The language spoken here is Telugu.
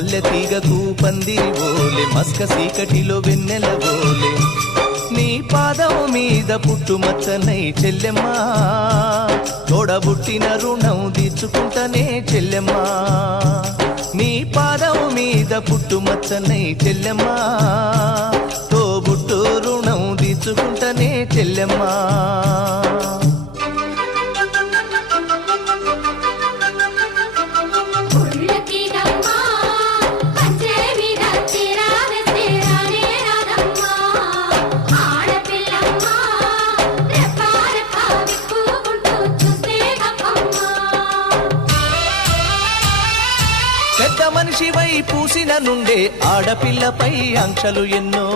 మల్లె తీగకు పందిరి ఓలే మస్క సీకటిలో వెన్నెల ఓలే. నీ పాదం మీద పుట్టుమచ్చనై చెల్లెమ్మా తోడబుట్టిన రుణం తీర్చుకుంటనే చెల్లెమ్మా. నీ పాదం మీద పుట్టుమచ్చనై చెల్లెమ్మా తోబుట్టు రుణం తీర్చుకుంటనే చెల్లెమ్మా. పెద్ద మనిషివై పూసిన నుండే ఆడపిల్లపై ఆంక్షలు ఎన్నో